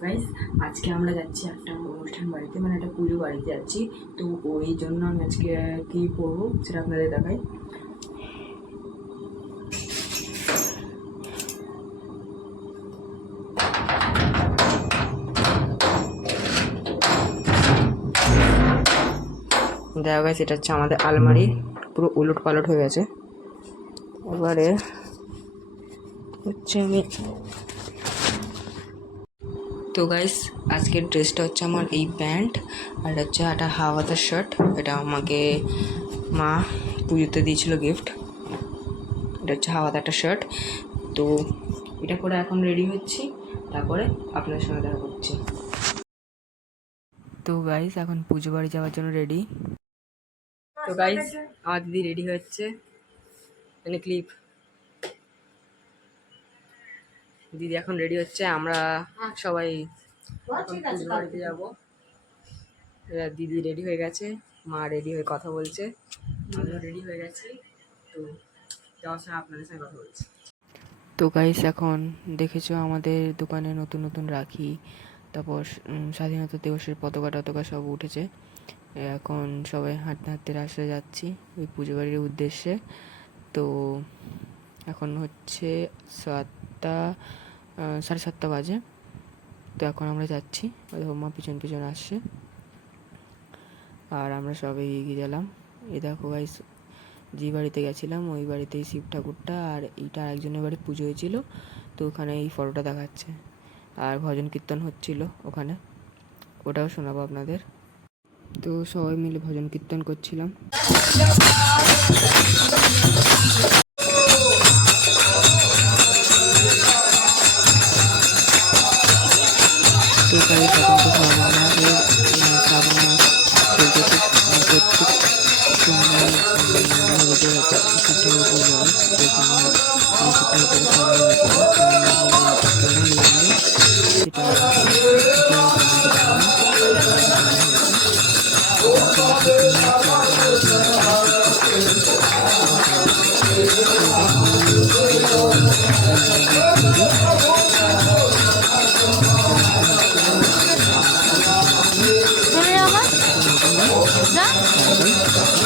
Guys, আজকে আমরা যাচ্ছি একটা অনুষ্ঠান বাড়িতে, মানে একটা পুজো বাড়িতে যাচ্ছি। তো ওই জন্য আমি আজকে কী পরবো সেটা আপনাদের দেখাই। দেখা গেছে এটা হচ্ছে আমাদের আলমারি, পুরো উলট পালট হয়ে গেছে। এবারে হচ্ছে আমি তো গাইস, আজকের ড্রেসটা হচ্ছে আমার এই প্যান্ট, আর এটা হচ্ছে একটা হাওয়াতার শার্ট। এটা আমাকে মা পুজোতে দিয়েছিল গিফট। এটা হচ্ছে হাওয়াতে একটা শার্ট। তো এটা পরে এখন রেডি হচ্ছি, তারপরে আপনাদের সঙ্গে দেখা করছি। তো গাইস, এখন পুজো বাড়ি যাওয়ার জন্য রেডি। তো গাইস, আমার দিদি রেডি হচ্ছে, মানে ক্লিপ দিদি এখন রেডি হচ্ছে। আমরা সবাই এখন পুজো বাড়িতে যাবো। দিদি রেডি হয়ে গেছে, মা রেডি হয়ে কথা বলছে, আমিও রেডি হয়ে গেছি। তো যাওয়ার সময় আপনাদের সঙ্গে কথা বলছি। তো গাইস, এখন দেখেছো আমাদের দোকানে নতুন নতুন রাখি, তারপর স্বাধীনতা দিবসের পতাকা টতাকা সব উঠেছে। এখন সবাই হাঁটতে হাঁটতে রাস্তায় যাচ্ছি ওই পুজো বাড়ির উদ্দেশ্যে। তো এখন হচ্ছে 7টা 7:30 বাজে। তো এখন আমরা যাচ্ছি, মা পিছন পিছন আসছে, আর আমরা সবাই এগিয়ে গেলাম। এই দেখো গাইস, যে বাড়িতে গেছিলাম ওই বাড়িতেই শিব ঠাকুরটা, আর এইটা আরেকজনের বাড়ি পুজো হয়েছিল। তো ওখানে এই ফটোটা দেখাচ্ছে, আর ভজন কীর্তন হচ্ছিল ওখানে, ওটাও শোনাবো আপনাদের। তো সবাই মিলে ভজন কীর্তন করছিলাম। তো তাই এখন তো শ্রাবণ মাসের শ্রাবণ মাস চলতেছে, প্রত্যেক সোমবার শিব ঠাকুর পুজো হয়। তো এখানে শিব ঠাকুরকে সাজানো হয়েছিল, সেটা